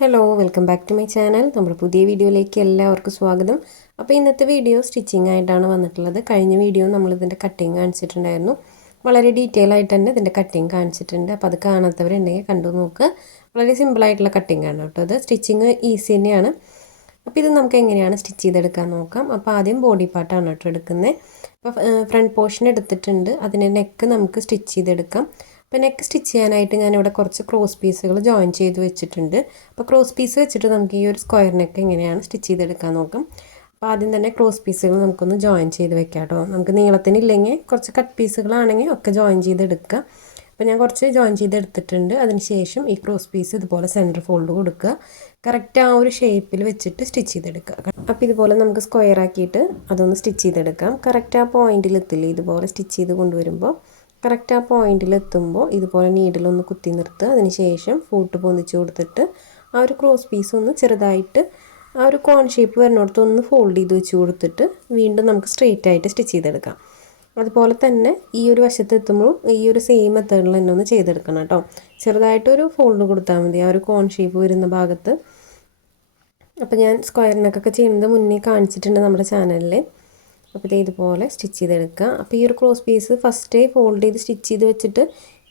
Hello welcome back to my channel. നമ്മുടെ പുതിയ വീഡിയോയിലേക്ക് എല്ലാവർക്കും സ്വാഗതം. അപ്പോൾ ഇന്നത്തെ വീഡിയോ സ്റ്റിച്ചിങ് ആയിട്ടാണ് വന്നിട്ടുള്ളത്. കഴിഞ്ഞ വീഡിയോ നമ്മളിതിൻ്റെ കട്ടിങ് കാണിച്ചിട്ടുണ്ടായിരുന്നു. വളരെ ഡീറ്റെയിൽ ആയിട്ട് തന്നെ ഇതിൻ്റെ കട്ടിങ് കാണിച്ചിട്ടുണ്ട്. അപ്പോൾ അത് കാണാത്തവരുണ്ടെങ്കിൽ കണ്ടു നോക്കുക. വളരെ സിമ്പിളായിട്ടുള്ള കട്ടിങ് ആണ് കേട്ടോ. അത് സ്റ്റിച്ചിങ് ഈസി തന്നെയാണ്. അപ്പോൾ ഇത് നമുക്ക് എങ്ങനെയാണ് സ്റ്റിച്ച് ചെയ്തെടുക്കാൻ നോക്കാം. അപ്പോൾ ആദ്യം ബോഡി പാർട്ടാണ് കേട്ടോ എടുക്കുന്നത്. അപ്പോൾ ഫ്രണ്ട് പോർഷൻ എടുത്തിട്ടുണ്ട്. അതിൻ്റെ നെക്ക് നമുക്ക് സ്റ്റിച്ച് ചെയ്തെടുക്കാം. അപ്പോൾ നെക്ക് സ്റ്റിച്ച് ചെയ്യാനായിട്ട് ഞാനിവിടെ കുറച്ച് ക്രോസ് പീസുകൾ ജോയിൻ ചെയ്ത് വെച്ചിട്ടുണ്ട്. അപ്പോൾ ക്രോസ് പീസ് വെച്ചിട്ട് നമുക്ക് ഈ ഒരു സ്ക്വയർ നെക്ക് എങ്ങനെയാണ് സ്റ്റിച്ച് ചെയ്തെടുക്കാൻ നോക്കാം. അപ്പോൾ ആദ്യം തന്നെ ക്രോസ് പീസുകൾ നമുക്കൊന്ന് ജോയിൻ ചെയ്ത് വെക്കാം കേട്ടോ. നമുക്ക് നീളത്തിനില്ലെങ്കിൽ കുറച്ച് കട്ട് പീസുകളാണെങ്കിൽ ഒക്കെ ജോയിൻ ചെയ്തെടുക്കുക. അപ്പോൾ ഞാൻ കുറച്ച് ജോയിൻ ചെയ്തെടുത്തിട്ടുണ്ട്. അതിനുശേഷം ഈ ക്രോസ് പീസ് ഇതുപോലെ സെൻറ്റർ ഫോൾഡ് കൊടുക്കുക. കറക്റ്റ് ആ ഒരു ഷേപ്പിൽ വെച്ചിട്ട് സ്റ്റിച്ച് ചെയ്തെടുക്കുക. അപ്പോൾ ഇതുപോലെ നമുക്ക് സ്ക്വയർ ആക്കിയിട്ട് അതൊന്ന് സ്റ്റിച്ച് ചെയ്തെടുക്കാം. കറക്റ്റ് ആ പോയിന്റിൽ എത്തില്ലേ, ഇതുപോലെ സ്റ്റിച്ച് ചെയ്ത് കൊണ്ടുവരുമ്പോൾ കറക്റ്റ് ആ പോയിന്റിൽ എത്തുമ്പോൾ ഇതുപോലെ നീഡിലൊന്ന് കുത്തി നിർത്തുക. അതിനുശേഷം ഫൂട്ട് പൊന്തിച്ച് കൊടുത്തിട്ട് ആ ഒരു ക്രോസ് പീസ് ഒന്ന് ചെറുതായിട്ട് ആ ഒരു കോൺ ഷേപ്പ് വരുന്നിടത്ത് ഒന്ന് ഫോൾഡ് ചെയ്ത് വെച്ച് കൊടുത്തിട്ട് വീണ്ടും നമുക്ക് സ്ട്രെയിറ്റ് ആയിട്ട് സ്റ്റിച്ച് ചെയ്തെടുക്കാം. അതുപോലെ തന്നെ ഈ ഒരു വശത്ത് എത്തുമ്പോൾ ഈ ഒരു സെയിം മെത്തേഡിൽ തന്നെ ഒന്ന് ചെയ്തെടുക്കണം കേട്ടോ. ചെറുതായിട്ടൊരു ഫോൾഡ് കൊടുത്താൽ മതി ആ ഒരു കോൺ ഷേപ്പ് വരുന്ന ഭാഗത്ത്. അപ്പോൾ ഞാൻ സ്ക്വയർ നെക്കൊക്കെ ചെയ്യുന്നത് മുന്നേ കാണിച്ചിട്ടുണ്ട് നമ്മുടെ ചാനലിൽ. അപ്പോൾ ഇതുപോലെ സ്റ്റിച്ച് ചെയ്തെടുക്കുക. അപ്പോൾ ഈ ഒരു ക്രോസ് പീസ് ഫസ്റ്റേ ഫോൾഡ് ചെയ്ത് സ്റ്റിച്ച് ചെയ്ത് വെച്ചിട്ട്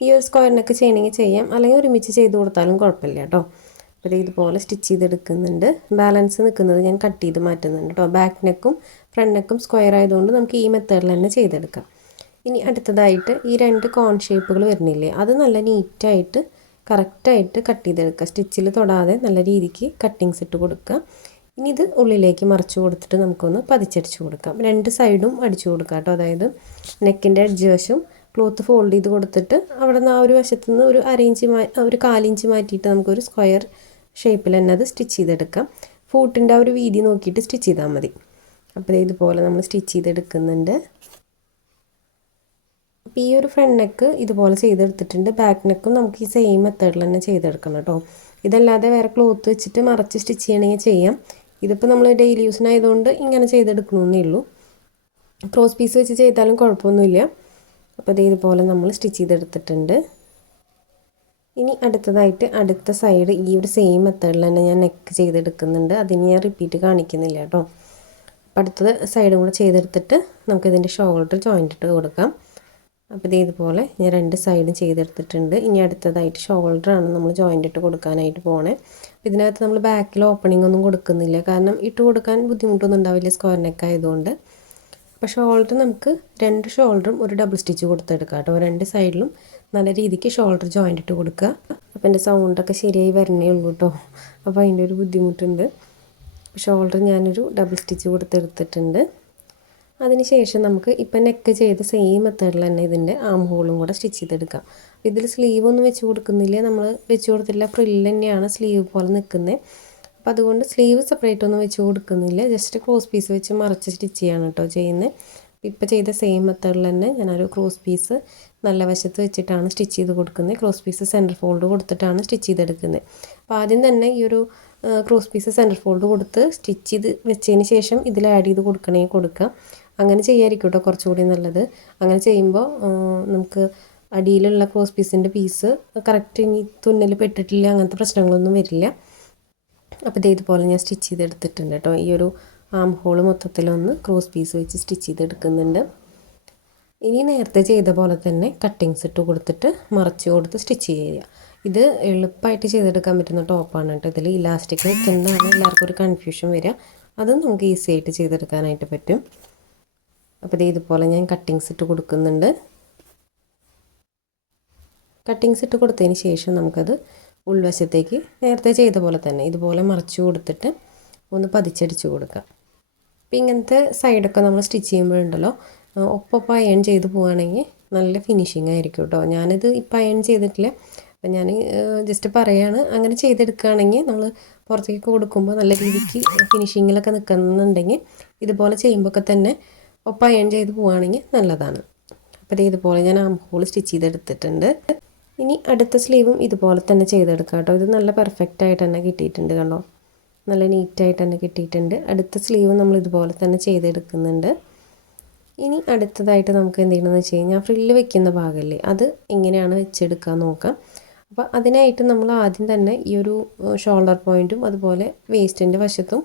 ഈ ഒരു സ്ക്വയർ നെക്ക് ചെയ്യണമെങ്കിൽ ചെയ്യാം, അല്ലെങ്കിൽ ഒരുമിച്ച് ചെയ്ത് കൊടുത്താലും കുഴപ്പമില്ല കേട്ടോ. അപ്പോൾ ഇതുപോലെ സ്റ്റിച്ച് ചെയ്തെടുക്കുന്നുണ്ട്. ബാലൻസ് നിൽക്കുന്നത് ഞാൻ കട്ട് ചെയ്ത് മാറ്റുന്നുണ്ട് കേട്ടോ. ബാക്ക് നെക്കും ഫ്രണ്ട് നെക്കും സ്ക്വയർ ആയതുകൊണ്ട് നമുക്ക് ഈ മെത്തേഡിൽ തന്നെ ചെയ്തെടുക്കാം. ഇനി അടുത്തതായിട്ട് ഈ രണ്ട് കോൺ ഷേപ്പുകൾ വരുന്നില്ലേ, അത് നല്ല നീറ്റായിട്ട് കറക്റ്റായിട്ട് കട്ട് ചെയ്തെടുക്കുക. സ്റ്റിച്ചിൽ തൊടാതെ നല്ല രീതിക്ക് കട്ടിങ്സ് ഇട്ട് കൊടുക്കുക. ഇനി ഇത് ഉള്ളിലേക്ക് മറിച്ച് കൊടുത്തിട്ട് നമുക്കൊന്ന് പതിച്ചടിച്ച് കൊടുക്കാം. രണ്ട് സൈഡും അടിച്ചു കൊടുക്കാം കേട്ടോ. അതായത് നെക്കിൻ്റെ എഡ്ജ് വശം ക്ലോത്ത് ഫോൾഡ് ചെയ്ത് കൊടുത്തിട്ട് അവിടെ നിന്ന് ആ ഒരു വശത്തു നിന്ന് ഒരു ഒരു 1/4 ഇഞ്ച് മാറ്റിയിട്ട് നമുക്കൊരു സ്ക്വയർ ഷേപ്പിൽ തന്നെ അത് സ്റ്റിച്ച് ചെയ്തെടുക്കാം. ഫൂട്ടിൻ്റെ ആ ഒരു വീതി നോക്കിയിട്ട് സ്റ്റിച്ച് ചെയ്താൽ മതി. അപ്പോൾ ഇതുപോലെ നമ്മൾ സ്റ്റിച്ച് ചെയ്തെടുക്കുന്നുണ്ട്. അപ്പോൾ ഈ ഒരു ഫ്രണ്ട് നെക്ക് ഇതുപോലെ ചെയ്തെടുത്തിട്ടുണ്ട്. ബാക്ക് നെക്കും നമുക്ക് ഈ സെയിം മെത്തേഡിൽ തന്നെ ചെയ്തെടുക്കണം കേട്ടോ. ഇതല്ലാതെ വേറെ ക്ലോത്ത് വെച്ചിട്ട് മറച്ച് സ്റ്റിച്ച് ചെയ്യണമെങ്കിൽ ചെയ്യാം. ഇതിപ്പോൾ നമ്മൾ ഡെയിലി യൂസിനായതുകൊണ്ട് ഇങ്ങനെ ചെയ്തെടുക്കണമെന്നേ ഉള്ളൂ. ക്രോസ് പീസ് വെച്ച് ചെയ്താലും കുഴപ്പമൊന്നുമില്ല. അപ്പോൾ ഇതുപോലെ നമ്മൾ സ്റ്റിച്ച് ചെയ്തെടുത്തിട്ടുണ്ട്. ഇനി അടുത്തതായിട്ട് അടുത്ത സൈഡ് ഈ ഒരു സെയിം മെത്തേഡിൽ തന്നെ ഞാൻ നെക്ക് ചെയ്തെടുക്കുന്നുണ്ട്. അതിന് ഞാൻ റിപ്പീറ്റ് കാണിക്കുന്നില്ല കേട്ടോ. അപ്പോൾ അടുത്ത സൈഡും കൂടെ ചെയ്തെടുത്തിട്ട് നമുക്കിതിൻ്റെ ഷോൾഡർ ജോയിൻ്റ് ഇട്ട് കൊടുക്കാം. അപ്പോൾ ഇതുപോലെ ഞാൻ രണ്ട് സൈഡും ചെയ്തെടുത്തിട്ടുണ്ട്. ഇനി അടുത്തതായിട്ട് ഷോൾഡറാണ് നമ്മൾ ജോയിൻ്റ് ഇട്ട് കൊടുക്കാനായിട്ട് പോകണേ. അപ്പോൾ ഇതിനകത്ത് നമ്മൾ ബാക്കിൽ ഓപ്പണിംഗ് ഒന്നും കൊടുക്കുന്നില്ല, കാരണം ഇട്ട് കൊടുക്കാൻ ബുദ്ധിമുട്ടൊന്നും ഉണ്ടാവില്ല സ്ക്വയർ നെക്ക് ആയതുകൊണ്ട്. അപ്പോൾ ഷോൾഡർ നമുക്ക് രണ്ട് ഷോൾഡറും ഒരു ഡബിൾ സ്റ്റിച്ച് കൊടുത്തെടുക്കാം കേട്ടോ. രണ്ട് സൈഡിലും നല്ല രീതിക്ക് ഷോൾഡർ ജോയിൻ്റ് ഇട്ട് കൊടുക്കുക. അപ്പോൾ എൻ്റെ സൗണ്ടൊക്കെ ശരിയായി വരണേ ഉള്ളൂ കേട്ടോ. അപ്പോൾ അതിൻ്റെ ഒരു ബുദ്ധിമുട്ടുണ്ട്. ഷോൾഡർ ഞാനൊരു ഡബിൾ സ്റ്റിച്ച് കൊടുത്തെടുത്തിട്ടുണ്ട്. അതിനുശേഷം നമുക്ക് ഇപ്പം നെക്ക് ചെയ്ത സെയിം മെത്തേഡിൽ തന്നെ ഇതിൻ്റെ ആം ഹോളും കൂടെ സ്റ്റിച്ച് ചെയ്തെടുക്കാം. ഇതിൽ സ്ലീവ് ഒന്നും വെച്ച് കൊടുക്കുന്നില്ല, നമ്മൾ വെച്ച് കൊടുത്തില്ല, ഫ്രില്ല് തന്നെയാണ് സ്ലീവ് പോലെ നിൽക്കുന്നത്. അപ്പോൾ അതുകൊണ്ട് സ്ലീവ് സെപ്പറേറ്റ് ഒന്നും വെച്ച് കൊടുക്കുന്നില്ല, ജസ്റ്റ് ക്രോസ് പീസ് വെച്ച് മറച്ച് സ്റ്റിച്ച് ചെയ്യാണ് കേട്ടോ ചെയ്യുന്നത്. ഇപ്പോൾ ചെയ്ത സെയിം മെത്തേഡിൽ തന്നെ ഞാനൊരു ക്രോസ് പീസ് നല്ല വശത്ത് വെച്ചിട്ടാണ് സ്റ്റിച്ച് ചെയ്ത് കൊടുക്കുന്നത്. ക്രോസ് പീസ് സെൻറ്റർ ഫോൾഡ് കൊടുത്തിട്ടാണ് സ്റ്റിച്ച് ചെയ്തെടുക്കുന്നത്. അപ്പോൾ ആദ്യം തന്നെ ഈ ഒരു ക്രോസ് പീസ് സെൻറ്റർ ഫോൾഡ് കൊടുത്ത് സ്റ്റിച്ച് ചെയ്ത് വെച്ചതിന് ശേഷം ഇതിൽ ആഡ് ചെയ്ത് കൊടുക്കണമെങ്കിൽ കൊടുക്കാം. അങ്ങനെ ചെയ്യായിരിക്കും കേട്ടോ കുറച്ചുകൂടി നല്ലത്. അങ്ങനെ ചെയ്യുമ്പോൾ നമുക്ക് അടിയിലുള്ള ക്രോസ് പീസിൻ്റെ പീസ് കറക്റ്റ് ഇനി തുന്നൽ പെട്ടിട്ടില്ല, അങ്ങനത്തെ പ്രശ്നങ്ങളൊന്നും വരില്ല. അപ്പോൾ ഇതുപോലെ ഞാൻ സ്റ്റിച്ച് ചെയ്തെടുത്തിട്ടുണ്ട് കേട്ടോ. ഈ ഒരു ആം ഹോൾ മൊത്തത്തിലൊന്ന് ക്രോസ് പീസ് വെച്ച് സ്റ്റിച്ച് ചെയ്തെടുക്കുന്നുണ്ട്. ഇനി നേരത്തെ ചെയ്ത പോലെ തന്നെ കട്ടിങ്സ് ഇട്ട് കൊടുത്തിട്ട് മറച്ച് കൊടുത്ത് സ്റ്റിച്ച് ചെയ്യുക. ഇത് എളുപ്പമായിട്ട് ചെയ്തെടുക്കാൻ പറ്റുന്ന ടോപ്പാണ് കേട്ടോ. ഇതിൽ ഇലാസ്റ്റിക് വെക്കുന്നതാണ് എല്ലാവർക്കും ഒരു കൺഫ്യൂഷൻ വരിക. അതും നമുക്ക് ഈസി ആയിട്ട് ചെയ്തെടുക്കാനായിട്ട് പറ്റും. അപ്പോൾ ഇതുപോലെ ഞാൻ കട്ടിങ്സ് ഇട്ട് കൊടുക്കുന്നുണ്ട്. കട്ടിങ്സ് ഇട്ട് കൊടുത്തതിന് ശേഷം നമുക്കത് ഉൾവശത്തേക്ക് നേരത്തെ ചെയ്ത പോലെ തന്നെ ഇതുപോലെ മറച്ചു കൊടുത്തിട്ട് ഒന്ന് പതിച്ചടിച്ച് കൊടുക്കാം. അപ്പോൾ ഇങ്ങനത്തെ സൈഡൊക്കെ നമ്മൾ സ്റ്റിച്ച് ചെയ്യുമ്പോഴുണ്ടല്ലോ ഒപ്പം അയൺ ചെയ്ത് പോവുകയാണെങ്കിൽ നല്ല ഫിനിഷിങ് ആയിരിക്കും കേട്ടോ. ഞാനിത് ഇപ്പം അയൺ ചെയ്തിട്ടില്ല, അപ്പം ഞാൻ ജസ്റ്റ് പറയുകയാണ്. അങ്ങനെ ചെയ്തെടുക്കുകയാണെങ്കിൽ നമ്മൾ പുറത്തേക്ക് കൊടുക്കുമ്പോൾ നല്ല രീതിക്ക് ഫിനിഷിങ്ങിലൊക്കെ നിൽക്കുന്നുണ്ടെങ്കിൽ ഇതുപോലെ ചെയ്യുമ്പോഴൊക്കെ തന്നെ ഒപ്പം അയൺ ചെയ്ത് പോവുകയാണെങ്കിൽ നല്ലതാണ്. അപ്പോൾ ഇതുപോലെ ഞാൻ ആം ഹോൾ സ്റ്റിച്ച് ചെയ്തെടുത്തിട്ടുണ്ട്. ഇനി അടുത്ത സ്ലീവും ഇതുപോലെ തന്നെ ചെയ്തെടുക്കാം കേട്ടോ. ഇത് നല്ല പെർഫെക്റ്റ് ആയിട്ട് തന്നെ കിട്ടിയിട്ടുണ്ട് കണ്ടോ, നല്ല നീറ്റായിട്ട് തന്നെ കിട്ടിയിട്ടുണ്ട്. അടുത്ത സ്ലീവ് നമ്മൾ ഇതുപോലെ തന്നെ ചെയ്തെടുക്കുന്നുണ്ട്. ഇനി അടുത്തതായിട്ട് നമുക്ക് എന്ത് ചെയ്യണമെന്ന് വെച്ച് കഴിഞ്ഞാൽ ഫ്രില്ല് വെക്കുന്ന ഭാഗമല്ലേ, അത് എങ്ങനെയാണ് വെച്ചെടുക്കാൻ നോക്കാം. അപ്പോൾ അതിനായിട്ട് നമ്മൾ ആദ്യം തന്നെ ഈ ഒരു ഷോൾഡർ പോയിൻറ്റും അതുപോലെ വേസ്റ്റിൻ്റെ വശത്തും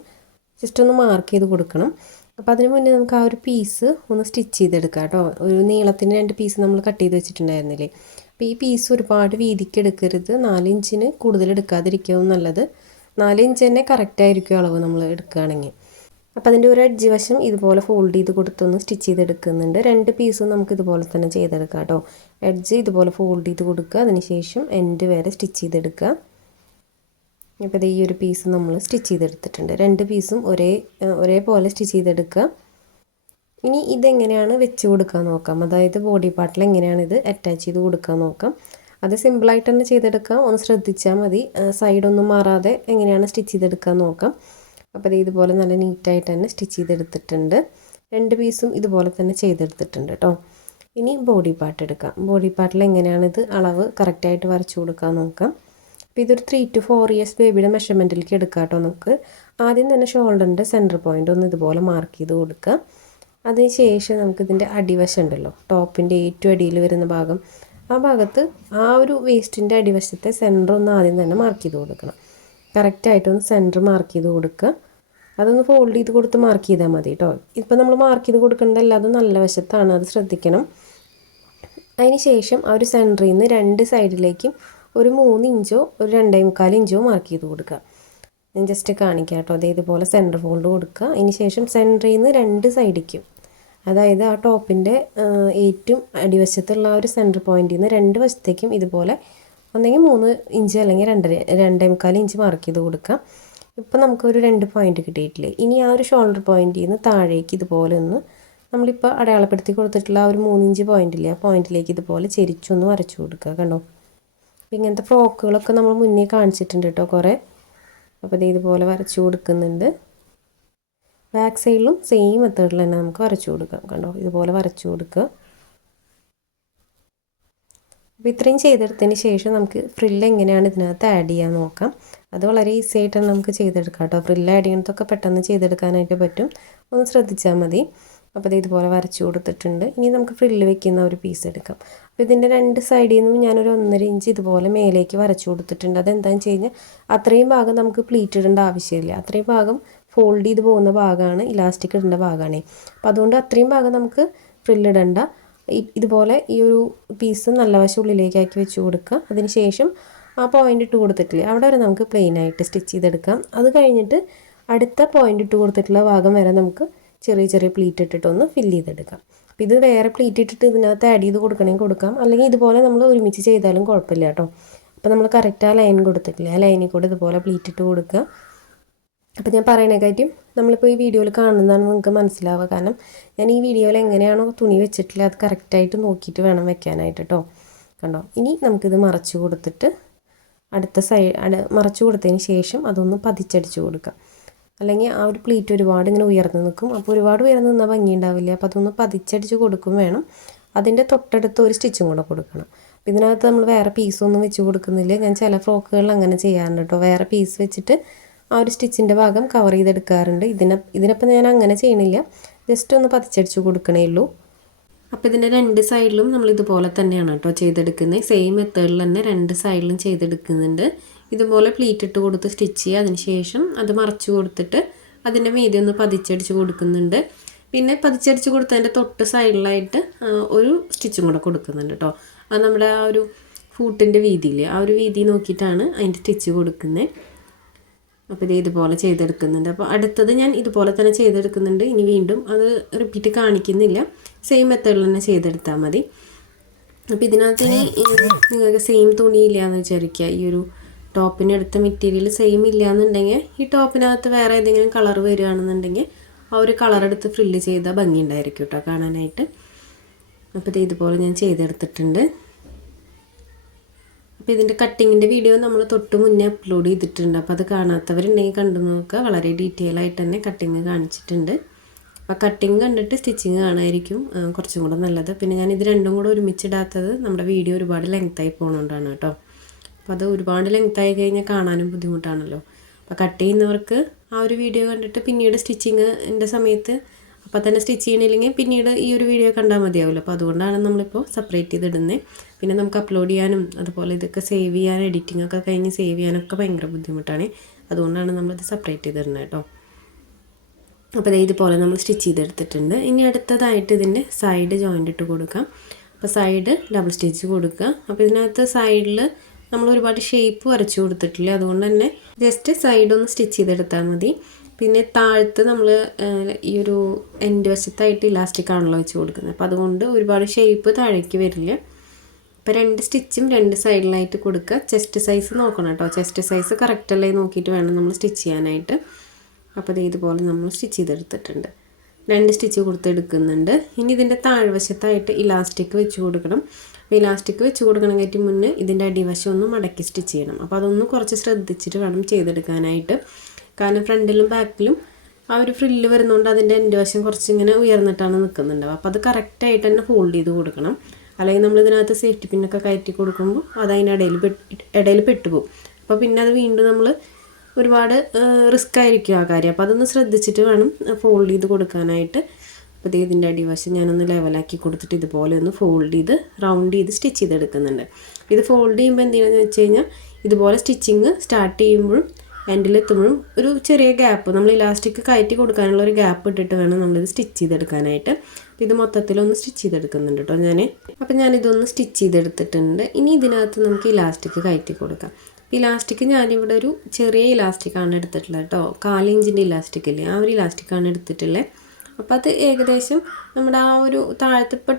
ജസ്റ്റ് ഒന്ന് മാർക്ക് ചെയ്ത് കൊടുക്കണം. അപ്പോൾ അതിന് മുന്നേ നമുക്ക് ആ ഒരു പീസ് ഒന്ന് സ്റ്റിച്ച് ചെയ്തെടുക്കാം കേട്ടോ. ഒരു നീളത്തിന് 2 പീസ് നമ്മൾ കട്ട് ചെയ്ത് വെച്ചിട്ടുണ്ടായിരുന്നില്ലേ. അപ്പോൾ ഈ പീസ് ഒരുപാട് വീതിക്ക് എടുക്കരുത്, 4 ഇഞ്ചിന് കൂടുതൽ എടുക്കാതിരിക്കുകയും നല്ലത്. 4 ഇഞ്ച് തന്നെ കറക്റ്റായിരിക്കും അളവ് നമ്മൾ എടുക്കുകയാണെങ്കിൽ. അപ്പോൾ അതിൻ്റെ ഒരു എഡ്ജ് വശം ഇതുപോലെ ഫോൾഡ് ചെയ്ത് കൊടുത്തൊന്ന് സ്റ്റിച്ച് ചെയ്തെടുക്കുന്നുണ്ട്. 2 പീസും നമുക്ക് ഇതുപോലെ തന്നെ ചെയ്തെടുക്കാം കേട്ടോ. എഡ്ജ് ഇതുപോലെ ഫോൾഡ് ചെയ്ത് കൊടുക്കുക, അതിനുശേഷം എൻഡ് വരെ സ്റ്റിച്ച് ചെയ്തെടുക്കുക. ഇപ്പോൾ ഈ ഒരു പീസ് നമ്മൾ സ്റ്റിച്ച് ചെയ്തെടുത്തിട്ടുണ്ട്. 2 പീസും ഒരേപോലെ സ്റ്റിച്ച് ചെയ്തെടുക്കുക. ഇനി ഇതെങ്ങനെയാണ് വെച്ച് കൊടുക്കാൻ നോക്കാം, അതായത് ബോഡി പാർട്ടിൽ എങ്ങനെയാണ് ഇത് അറ്റാച്ച് ചെയ്ത് കൊടുക്കാൻ നോക്കാം. അത് സിമ്പിളായിട്ട് തന്നെ ചെയ്തെടുക്കാം, ഒന്ന് ശ്രദ്ധിച്ചാൽ മതി. സൈഡൊന്നും മാറാതെ എങ്ങനെയാണ് സ്റ്റിച്ച് ചെയ്തെടുക്കാൻ നോക്കാം. അപ്പോൾ ഇതുപോലെ നല്ല നീറ്റായിട്ട് തന്നെ സ്റ്റിച്ച് ചെയ്തെടുത്തിട്ടുണ്ട്. 2 പീസും ഇതുപോലെ തന്നെ ചെയ്തെടുത്തിട്ടുണ്ട് കേട്ടോ. ഇനി ബോഡി പാർട്ട് എടുക്കാം. ബോഡി പാർട്ടിൽ എങ്ങനെയാണ് ഇത് അളവ് കറക്റ്റായിട്ട് വരച്ചു കൊടുക്കാൻ നോക്കാം. അപ്പോൾ ഇതൊരു 3 to 4 ഇയേഴ്സ് ബേബിയുടെ മെഷർമെൻറ്റിലേക്ക് എടുക്കാം കേട്ടോ. നമുക്ക് ആദ്യം തന്നെ ഷോൾഡറിൻ്റെ സെൻറ്റർ പോയിൻ്റ് ഒന്ന് ഇതുപോലെ മാർക്ക് ചെയ്ത് കൊടുക്കുക. അതിനുശേഷം നമുക്കിതിൻ്റെ അടിവശം ഉണ്ടല്ലോ, ടോപ്പിൻ്റെ ഏറ്റവും അടിയിൽ വരുന്ന ഭാഗം, ആ ഭാഗത്ത് ആ ഒരു വേസ്റ്റിൻ്റെ അടിവശത്തെ സെൻറ്റർ ഒന്ന് ആദ്യം തന്നെ മാർക്ക് ചെയ്ത് കൊടുക്കണം. കറക്റ്റായിട്ടൊന്ന് സെൻറ്റർ മാർക്ക് ചെയ്ത് കൊടുക്കുക. അതൊന്ന് ഫോൾഡ് ചെയ്ത് കൊടുത്ത് മാർക്ക് ചെയ്താൽ മതി കേട്ടോ. ഇപ്പോൾ നമ്മൾ മാർക്ക് ചെയ്ത് കൊടുക്കേണ്ടതല്ല, അത് നല്ല വശത്താണ്, അത് ശ്രദ്ധിക്കണം. അതിന് ശേഷം ആ ഒരു സെൻറ്ററിൽ നിന്ന് 2 സൈഡിലേക്കും ഒരു 3 ഇഞ്ചോ ഒരു 2.25 ഇഞ്ചോ മാർക്ക് ചെയ്ത് കൊടുക്കുക. ഞാൻ ജസ്റ്റ് കാണിക്കാം കേട്ടോ. ഇതുപോലെ സെൻറ്റർ ഫോൾഡ് കൊടുക്കുക. അതിന് ശേഷം സെൻറ്ററിൽ നിന്ന് 2 സൈഡിലേക്കും, അതായത് ആ ടോപ്പിൻ്റെ ഏറ്റവും അടിവശത്തുള്ള ആ ഒരു സെൻറ്റർ പോയിൻറ്റിൽ നിന്ന് 2 വശത്തേക്കും ഇതുപോലെ ഒന്നെങ്കിൽ 3 ഇഞ്ച് അല്ലെങ്കിൽ 2.25 ഇഞ്ച് മാർക്ക് ചെയ്ത് കൊടുക്കുക. ഇപ്പോൾ നമുക്കൊരു 2 പോയിൻറ്റ് കിട്ടിയിട്ടില്ലേ. ഇനി ആ ഒരു ഷോൾഡർ പോയിൻറ്റിൽ നിന്ന് താഴേക്ക് ഇതുപോലെ ഒന്ന് നമ്മളിപ്പോൾ അടയാളപ്പെടുത്തി കൊടുത്തിട്ടുള്ള ആ ഒരു 3 ഇഞ്ച് പോയിൻറ്റില്ലേ, ആ പോയിൻറ്റിലേക്ക് ഇതുപോലെ ചെരിച്ചൊന്ന് വരച്ചു കൊടുക്കുക. കണ്ടോ, ഇങ്ങനത്തെ ഫ്രോക്കുകളൊക്കെ നമ്മൾ മുന്നേ കാണിച്ചിട്ടുണ്ട് കേട്ടോ കുറേ. അപ്പോൾ ഇതുപോലെ വരച്ചു കൊടുക്കുന്നുണ്ട്. ബാക്ക് സൈഡിലും സെയിം മെത്തേഡിൽ തന്നെ നമുക്ക് വരച്ചു കൊടുക്കാം. കണ്ടോ, ഇതുപോലെ വരച്ചു കൊടുക്കുക. അപ്പോൾ ഇത്രയും ചെയ്തെടുത്തതിന് ശേഷം നമുക്ക് ഫ്രില്ല് എങ്ങനെയാണ് ഇതിനകത്ത് ആഡ് ചെയ്യാൻ നോക്കാം. അത് വളരെ ഈസി ആയിട്ടാണ് നമുക്ക് ചെയ്തെടുക്കാം കേട്ടോ. ഫ്രില്ല് ആഡ് ചെയ്യുന്നതൊക്കെ പെട്ടെന്ന് ചെയ്തെടുക്കാനായിട്ട് പറ്റും, ഒന്ന് ശ്രദ്ധിച്ചാൽ മതി. അപ്പോൾ ഇതുപോലെ വരച്ചു കൊടുത്തിട്ടുണ്ട്. ഇനി നമുക്ക് ഫ്രില്ല് വെക്കുന്ന ഒരു പീസ് എടുക്കാം. അപ്പോൾ ഇതിൻ്റെ 2 സൈഡിൽ നിന്നും ഞാനൊരു 1.5 ഇഞ്ച് ഇതുപോലെ മേലേക്ക് വരച്ചു കൊടുത്തിട്ടുണ്ട്. അതെന്താണെന്ന് വെച്ച് കഴിഞ്ഞാൽ അത്രയും ഭാഗം നമുക്ക് പ്ലീറ്റ് ഇടേണ്ട ആവശ്യമില്ല. അത്രയും ഭാഗം ഫോൾഡ് ചെയ്ത് പോകുന്ന ഭാഗമാണ്, ഇലാസ്റ്റിക് ഇടേണ്ട ഭാഗമാണ്. അപ്പോൾ അതുകൊണ്ട് അത്രയും ഭാഗം നമുക്ക് ഫ്രില്ലിടണ്ട. ഇതുപോലെ ഈ ഒരു പീസ് നല്ല വശം ഉള്ളിലേക്കാക്കി വെച്ച് കൊടുക്കുക. അതിന് ശേഷം ആ പോയിൻ്റ് ഇട്ട് കൊടുത്തിട്ടില്ലേ, അവിടെ വരെ നമുക്ക് പ്ലെയിൻ ആയിട്ട് സ്റ്റിച്ച് ചെയ്തെടുക്കാം. അത് കഴിഞ്ഞിട്ട് അടുത്ത പോയിൻ്റ് ഇട്ട് കൊടുത്തിട്ടുള്ള ഭാഗം വരെ നമുക്ക് ചെറിയ ചെറിയ പ്ലീറ്റ് ഇട്ടിട്ടൊന്ന് ഫില്ല് ചെയ്തെടുക്കാം. അപ്പോൾ ഇത് വേറെ പ്ലീറ്റ് ഇട്ടിട്ട് ഇതിനകത്ത് ആഡ് ചെയ്ത് കൊടുക്കണമെങ്കിൽ കൊടുക്കാം, അല്ലെങ്കിൽ ഇതുപോലെ നമ്മൾ ഒരുമിച്ച് ചെയ്താലും കുഴപ്പമില്ല കേട്ടോ. അപ്പോൾ നമ്മൾ കറക്റ്റ് ആ ലൈൻ കൊടുത്തിട്ടില്ലേ, ആ ലൈനിൽ കൂടെ ഇതുപോലെ പ്ലീറ്റ് ഇട്ട് കൊടുക്കുക. അപ്പോൾ ഞാൻ പറയണേക്കാറ്റും നമ്മളിപ്പോൾ ഈ വീഡിയോയിൽ കാണുന്നതാണ് നിങ്ങൾക്ക് മനസ്സിലാവുക. കാരണം ഞാൻ ഈ വീഡിയോയിൽ എങ്ങനെയാണോ തുണി വെച്ചിട്ടില്ല അത് കറക്റ്റായിട്ട് നോക്കിയിട്ട് വേണം വെക്കാനായിട്ട് കേട്ടോ. കണ്ടോ, ഇനി നമുക്കിത് മറച്ചു കൊടുത്തിട്ട് അടുത്ത മറച്ചു കൊടുത്തതിന് ശേഷം അതൊന്ന് പതിച്ചടിച്ച് കൊടുക്കാം. അല്ലെങ്കിൽ ആ ഒരു പ്ലീറ്റ് ഒരുപാട് ഇങ്ങനെ ഉയർന്ന് നിൽക്കും. അപ്പോൾ ഒരുപാട് ഉയർന്ന് നിന്നാൽ ഭംഗി ഉണ്ടാവില്ല. അപ്പോൾ അതൊന്ന് പതിച്ചടിച്ച് കൊടുക്കും വേണം. അതിൻ്റെ തൊട്ടടുത്ത് ഒരു സ്റ്റിച്ചും കൂടെ കൊടുക്കണം. അപ്പോൾ ഇതിനകത്ത് നമ്മൾ വേറെ പീസൊന്നും വെച്ച് കൊടുക്കുന്നില്ല. ഞാൻ ചില ഫ്രോക്കുകളിൽ അങ്ങനെ ചെയ്യാറുണ്ട് കേട്ടോ. വേറെ പീസ് വെച്ചിട്ട് ആ ഒരു സ്റ്റിച്ചിൻ്റെ ഭാഗം കവർ ചെയ്തെടുക്കാറുണ്ട്. ഇതിനപ്പം ഞാൻ അങ്ങനെ ചെയ്യണില്ല, ജസ്റ്റ് ഒന്ന് പതിച്ചടിച്ച് കൊടുക്കണേ ഉള്ളൂ. അപ്പോൾ ഇതിൻ്റെ 2 സൈഡിലും നമ്മൾ ഇതുപോലെ തന്നെയാണ് കേട്ടോ ചെയ്തെടുക്കുന്നത്. സെയിം മെത്തേഡിൽ തന്നെ 2 സൈഡിലും ചെയ്തെടുക്കുന്നുണ്ട്. ഇതുപോലെ പ്ലീറ്റ് ഇട്ട് കൊടുത്ത് സ്റ്റിച്ച് ചെയ്യുക. അതിന് ശേഷം അത് മറച്ചു കൊടുത്തിട്ട് അതിൻ്റെ മീതെ ഒന്ന് പതിച്ചടിച്ച് കൊടുക്കുന്നുണ്ട്. പിന്നെ പതിച്ചടിച്ച് കൊടുത്തതിൻ്റെ തൊട്ട് സൈഡിലായിട്ട് ഒരു സ്റ്റിച്ചും കൂടെ കൊടുക്കുന്നുണ്ട് കേട്ടോ. അത് നമ്മുടെ ആ ഒരു ഫൂട്ടിൻ്റെ വീതിയില്ലേ, ആ ഒരു വീതി നോക്കിയിട്ടാണ് അതിൻ്റെ സ്റ്റിച്ച് കൊടുക്കുന്നത്. അപ്പോൾ ഇതുപോലെ ചെയ്തെടുക്കുന്നുണ്ട്. അപ്പോൾ അടുത്തത് ഞാൻ ഇതുപോലെ തന്നെ ചെയ്തെടുക്കുന്നുണ്ട്. ഇനി വീണ്ടും അത് റിപ്പീറ്റ് കാണിക്കുന്നില്ല, സെയിം മെത്തേഡിൽ തന്നെ ചെയ്തെടുത്താൽ മതി. അപ്പോൾ ഇതിനകത്ത് ഇനി നിങ്ങൾക്ക് സെയിം തുണിയില്ല എന്ന് വിചാരിക്കുക. ഈ ഒരു ടോപ്പിനെടുത്ത മെറ്റീരിയൽ സെയിം ഇല്ല എന്നുണ്ടെങ്കിൽ ഈ ടോപ്പിനകത്ത് വേറെ ഏതെങ്കിലും കളർ വരികയാണെന്നുണ്ടെങ്കിൽ ആ ഒരു കളറെടുത്ത് ഫ്രില്ല് ചെയ്താൽ ഭംഗി ഉണ്ടായിരിക്കും കേട്ടോ കാണാനായിട്ട്. അപ്പോൾ ഇതുപോലെ ഞാൻ ചെയ്തെടുത്തിട്ടുണ്ട്. അപ്പോൾ ഇതിൻ്റെ കട്ടിങ്ങിൻ്റെ വീഡിയോ നമ്മൾ തൊട്ട് മുന്നേ അപ്ലോഡ് ചെയ്തിട്ടുണ്ട്. അപ്പോൾ അത് കാണാത്തവരുണ്ടെങ്കിൽ കണ്ടു നോക്കുക. വളരെ ഡീറ്റെയിൽ ആയിട്ട് തന്നെ കട്ടിങ് കാണിച്ചിട്ടുണ്ട്. അപ്പോൾ കട്ടിങ് കണ്ടിട്ട് സ്റ്റിച്ചിങ് കാണാമായിരിക്കും കുറച്ചും കൂടെ നല്ലത്. പിന്നെ ഞാൻ ഇത് രണ്ടും കൂടെ ഒരുമിച്ചിടാത്തത് നമ്മുടെ വീഡിയോ ഒരുപാട് ലെങ്ത്തായി പോകുന്നതുകൊണ്ടാണ് കേട്ടോ. അപ്പോൾ അത് ഒരുപാട് ലെങ്ത്തായി കഴിഞ്ഞാൽ കാണാനും ബുദ്ധിമുട്ടാണല്ലോ. അപ്പോൾ കട്ട് ചെയ്യുന്നവർക്ക് ആ ഒരു വീഡിയോ കണ്ടിട്ട് പിന്നീട് സ്റ്റിച്ചിങ്ങിൻ്റെ സമയത്ത് അപ്പോൾ തന്നെ സ്റ്റിച്ച് ചെയ്യണില്ലെങ്കിൽ പിന്നീട് ഈ ഒരു വീഡിയോ കണ്ടാൽ മതിയാവില്ല. അപ്പോൾ അതുകൊണ്ടാണ് നമ്മളിപ്പോൾ സെപ്പറേറ്റ് ചെയ്തിടുന്നത്. പിന്നെ നമുക്ക് അപ്ലോഡ് ചെയ്യാനും അതുപോലെ ഇതൊക്കെ സേവ് ചെയ്യാനും എഡിറ്റിംഗ് ഒക്കെ കഴിഞ്ഞ് സേവ് ചെയ്യാനൊക്കെ ഭയങ്കര ബുദ്ധിമുട്ടാണ്. അതുകൊണ്ടാണ് നമ്മളിത് സെപ്പറേറ്റ് ചെയ്തിടുന്നത് കേട്ടോ. അപ്പോൾ ഇതുപോലെ നമ്മൾ സ്റ്റിച്ച് ചെയ്തെടുത്തിട്ടുണ്ട്. ഇനി അടുത്തതായിട്ട് ഇതിൻ്റെ സൈഡ് ജോയിൻ്റ് ഇട്ട് കൊടുക്കാം. അപ്പോൾ സൈഡ് ഡബിൾ സ്റ്റിച്ച് കൊടുക്കുക. അപ്പോൾ ഇതിനകത്ത് സൈഡിൽ നമ്മൾ ഒരുപാട് ഷേപ്പ് വരച്ചു കൊടുത്തിട്ടില്ല, അതുകൊണ്ട് തന്നെ ജസ്റ്റ് സൈഡ് ഒന്ന് സ്റ്റിച്ച് ചെയ്തെടുത്താൽ മതി. പിന്നെ താഴത്ത് നമ്മൾ ഈ ഒരു എൻഡ് വശത്തായിട്ട് ഇലാസ്റ്റിക് ആണല്ലോ വെച്ച് കൊടുക്കുന്നത്. അപ്പോൾ അതുകൊണ്ട് ഒരുപാട് ഷേപ്പ് താഴേക്ക് വരില്ല. അപ്പോൾ 2 സ്റ്റിച്ചും 2 സൈഡിലായിട്ട് കൊടുക്കുക. ചെസ്റ്റ് സൈസ് നോക്കണം കേട്ടോ. ചെസ്റ്റ് സൈസ് കറക്റ്റല്ലേ നോക്കിയിട്ട് വേണം നമ്മൾ സ്റ്റിച്ച് ചെയ്യാനായിട്ട്. അപ്പോൾ ഇതുപോലെ നമ്മൾ സ്റ്റിച്ച് ചെയ്തെടുത്തിട്ടുണ്ട്. 2 സ്റ്റിച്ച് കൊടുത്തെടുക്കുന്നുണ്ട്. ഇനി ഇതിൻ്റെ താഴ്വശത്തായിട്ട് ഇലാസ്റ്റിക് വെച്ച് കൊടുക്കണം. അപ്പോൾ ഇലാസ്റ്റിക് വെച്ച് കൊടുക്കണമെങ്കിൽ മുന്നേ ഇതിൻ്റെ അടിവശം ഒന്ന് മടക്കി സ്റ്റിച്ച് ചെയ്യണം. അപ്പോൾ അതൊന്ന് കുറച്ച് ശ്രദ്ധിച്ചിട്ട് വേണം ചെയ്തെടുക്കാനായിട്ട്. കാരണം ഫ്രണ്ടിലും ബാക്കിലും ആ ഒരു ഫ്രില്ല് വരുന്നതുകൊണ്ട് അതിൻ്റെ എൻ്റെ വശം കുറച്ചിങ്ങനെ ഉയർന്നിട്ടാണ് നിൽക്കുന്നുണ്ടാവുക. അപ്പോൾ അത് കറക്റ്റായിട്ട് തന്നെ ഫോൾഡ് ചെയ്ത് കൊടുക്കണം. അല്ലെങ്കിൽ നമ്മൾ ഇതിനകത്ത് സേഫ്റ്റി പിന്നൊക്കെ കയറ്റി കൊടുക്കുമ്പോൾ അത് അതിൻ്റെ ഇടയിൽ പെട്ടുപോകും. അപ്പോൾ പിന്നെ അത് വീണ്ടും നമ്മൾ ഒരുപാട് റിസ്ക് ആയിരിക്കും ആ കാര്യം. അപ്പോൾ അതൊന്ന് ശ്രദ്ധിച്ചിട്ട് വേണം ഫോൾഡ് ചെയ്ത് കൊടുക്കാനായിട്ട്. അപ്പോൾ ഇതിൻ്റെ അടിവശം ഞാനൊന്ന് ലെവലാക്കി കൊടുത്തിട്ട് ഇതുപോലെ ഒന്ന് ഫോൾഡ് ചെയ്ത് റൗണ്ട് ചെയ്ത് സ്റ്റിച്ച് ചെയ്തെടുക്കുന്നുണ്ട്. ഇത് ഫോൾഡ് ചെയ്യുമ്പോൾ എന്തിനാണെന്ന് വെച്ച് കഴിഞ്ഞാൽ ഇതുപോലെ സ്റ്റിച്ചിങ് സ്റ്റാർട്ട് ചെയ്യുമ്പോഴും എൻഡിലെത്തുമ്പോഴും ഒരു ചെറിയ ഗ്യാപ്പ്, നമ്മൾ ഇലാസ്റ്റിക് കയറ്റി കൊടുക്കാനുള്ള ഒരു ഗ്യാപ്പ് ഇട്ടിട്ട് വേണം നമ്മളിത് സ്റ്റിച്ച് ചെയ്തെടുക്കാനായിട്ട്. അപ്പോൾ ഇത് മൊത്തത്തിലൊന്ന് സ്റ്റിച്ച് ചെയ്തെടുക്കുന്നുണ്ട് കേട്ടോ ഞാൻ. അപ്പോൾ ഞാനിതൊന്ന് സ്റ്റിച്ച് ചെയ്തെടുത്തിട്ടുണ്ട്. ഇനി ഇതിനകത്ത് നമുക്ക് ഇലാസ്റ്റിക് കയറ്റി കൊടുക്കാം. ഇലാസ്റ്റിക് ഞാനിവിടെ ഒരു ചെറിയ ഇലാസ്റ്റിക്കാണ് എടുത്തിട്ടുള്ളത് കേട്ടോ. 4 ഇഞ്ചിൻ്റെ ഇലാസ്റ്റിക് ഇല്ലേ, ആ ഒരു ഇലാസ്റ്റിക്കാണ് എടുത്തിട്ടുള്ളത്. അപ്പോൾ അത് ഏകദേശം നമ്മുടെ ആ ഒരു താഴത്ത് ഇപ്പോൾ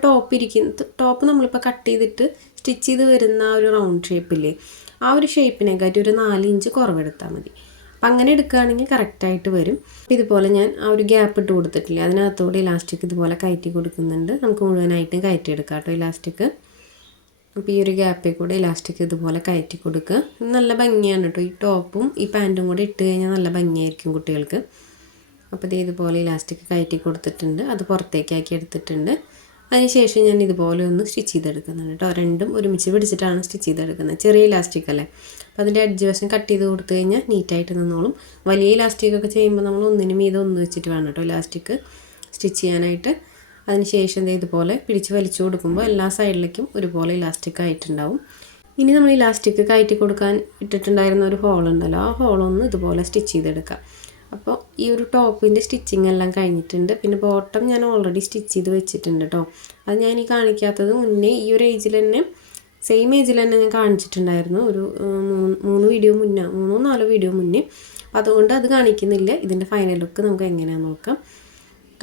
ടോപ്പ് നമ്മളിപ്പോൾ കട്ട് ചെയ്തിട്ട് സ്റ്റിച്ച് ചെയ്ത് വരുന്ന ആ ഒരു റൗണ്ട് ഷേപ്പില്ലേ, ആ ഒരു ഷേപ്പിനെക്കാട്ടി ഒരു 4 ഇഞ്ച് കുറവെടുത്താൽ മതി. അപ്പം അങ്ങനെ എടുക്കുകയാണെങ്കിൽ കറക്റ്റായിട്ട് വരും. ഇതുപോലെ ഞാൻ ആ ഒരു ഗ്യാപ്പ് ഇട്ട് കൊടുത്തിട്ടില്ല, അതിനകത്തോടെ ഇലാസ്റ്റിക് ഇതുപോലെ കയറ്റി കൊടുക്കുന്നുണ്ട്. നമുക്ക് മുഴുവനായിട്ട് കയറ്റിയെടുക്കാം കേട്ടോ ഇലാസ്റ്റിക്. അപ്പോൾ ഈ ഒരു ഗ്യാപ്പിൽ കൂടെ ഇലാസ്റ്റിക് ഇതുപോലെ കയറ്റി കൊടുക്കുക. നല്ല ഭംഗിയാണ് കേട്ടോ. ഈ ടോപ്പും ഈ പാൻറ്റും കൂടെ ഇട്ട് കഴിഞ്ഞാൽ നല്ല ഭംഗിയായിരിക്കും കുട്ടികൾക്ക്. അപ്പോൾ ഇതുപോലെ ഇലാസ്റ്റിക് കയറ്റി കൊടുത്തിട്ടുണ്ട്, അത് പുറത്തേക്കാക്കി എടുത്തിട്ടുണ്ട്. അതിനുശേഷം ഞാൻ ഇതുപോലെ ഒന്ന് സ്റ്റിച്ച് ചെയ്തെടുക്കുന്നുണ്ട് കേട്ടോ. രണ്ടും ഒരുമിച്ച് പിടിച്ചിട്ടാണ് സ്റ്റിച്ച് ചെയ്തെടുക്കുന്നത്. ചെറിയ ഇലാസ്റ്റിക് അല്ലേ, അപ്പോൾ അതിൻ്റെ എഡ്ജ് വശം കട്ട് ചെയ്ത് കൊടുത്തു കഴിഞ്ഞാൽ നീറ്റായിട്ട് നിന്നോളും. വലിയ ഇലാസ്റ്റിക്കൊക്കെ ചെയ്യുമ്പോൾ നമ്മൾ ഒന്നിനും മീതെ ഒന്ന് വെച്ചിട്ട് വേണം കേട്ടോ ഇലാസ്റ്റിക് സ്റ്റിച്ച് ചെയ്യാനായിട്ട്. അതിനുശേഷം ഇതുപോലെ പിടിച്ച് വലിച്ചു കൊടുക്കുമ്പോൾ എല്ലാ സൈഡിലേക്കും ഒരുപോലെ ഇലാസ്റ്റിക് ആയിട്ടുണ്ടാവും. ഇനി നമ്മൾ ഇലാസ്റ്റിക് കയറ്റി കൊടുക്കാൻ ഇട്ടിട്ടുണ്ടായിരുന്ന ഒരു ഹോളുണ്ടല്ലോ, ആ ഹോളൊന്ന് ഇതുപോലെ സ്റ്റിച്ച് ചെയ്തെടുക്കാം. അപ്പോൾ ഈ ഒരു ടോപ്പിൻ്റെ സ്റ്റിച്ചിങ് എല്ലാം കഴിഞ്ഞിട്ടുണ്ട്. പിന്നെ ബോട്ടം ഞാൻ ഓൾറെഡി സ്റ്റിച്ച് ചെയ്ത് വെച്ചിട്ടുണ്ട് കേട്ടോ. അത് ഞാൻ ഈ കാണിക്കാത്തത് മുന്നേ ഈ ഒരു ഏജിൽ തന്നെ സെയിം ഏജിൽ തന്നെ ഞാൻ കാണിച്ചിട്ടുണ്ടായിരുന്നു ഒരു 3 വീഡിയോ മുന്നേ, 3-4 വീഡിയോ മുന്നേ. അതുകൊണ്ട് അത് കാണിക്കുന്നില്ല. ഇതിൻ്റെ ഫൈനൽ ലുക്ക് നമുക്ക് എങ്ങനെയാണെന്ന് നോക്കാം.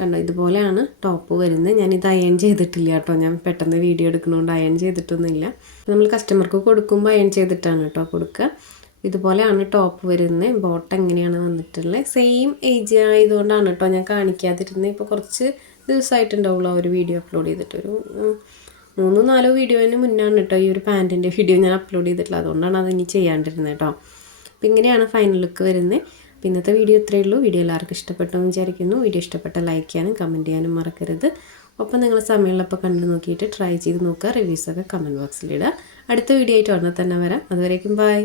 കണ്ടോ, ഇതുപോലെയാണ് ടോപ്പ് വരുന്നത്. ഞാനിത് അയൺ ചെയ്തിട്ടില്ല കേട്ടോ. ഞാൻ പെട്ടെന്ന് വീഡിയോ എടുക്കുന്നതുകൊണ്ട് അയൺ ചെയ്തിട്ടൊന്നുമില്ല. നമ്മൾ കസ്റ്റമർക്ക് കൊടുക്കുമ്പോൾ അയൺ ചെയ്തിട്ടാണ് കേട്ടോ കൊടുക്കുക. ഇതുപോലെയാണ് ടോപ്പ് വരുന്നത്. ബോട്ടം എങ്ങനെയാണ് വന്നിട്ടുള്ളത്. സെയിം ഏജ് ആയതുകൊണ്ടാണ് കേട്ടോ ഞാൻ കാണിക്കാതിരുന്നത്. ഇപ്പോൾ കുറച്ച് ദിവസമായിട്ടുണ്ടാവുള്ളൂ ആ ഒരു വീഡിയോ അപ്ലോഡ് ചെയ്തിട്ട്. ഒരു 3-4 വീഡിയോന് മുന്നാണ് കേട്ടോ ഈ ഒരു പാൻറ്റിൻ്റെ വീഡിയോ ഞാൻ അപ്ലോഡ് ചെയ്തിട്ടുള്ളത്. അതുകൊണ്ടാണ് അതിനി ചെയ്യാണ്ടിരുന്നത് കേട്ടോ. അപ്പോൾ ഇങ്ങനെയാണ് ഫൈനൽ ലുക്ക് വരുന്നത്. അപ്പോൾ ഇന്നത്തെ വീഡിയോ ഇത്രയേ ഉള്ളൂ. വീഡിയോ എല്ലാവർക്കും ഇഷ്ടപ്പെട്ടെന്ന് വിചാരിക്കുന്നു. വീഡിയോ ഇഷ്ടപ്പെട്ട ലൈക്ക് ചെയ്യാനും കമൻറ്റ് ചെയ്യാനും മറക്കരുത്. ഒപ്പം നിങ്ങൾ സമയമുള്ളപ്പോൾ കണ്ടു നോക്കിയിട്ട് ട്രൈ ചെയ്ത് നോക്കുക. റിവ്യൂസൊക്കെ കമൻറ്റ് ബോക്സിലിടുക. അടുത്ത വീഡിയോ ആയിട്ട് ഉടനെ തന്നെ വരാം. അതുവരേക്കും ബൈ.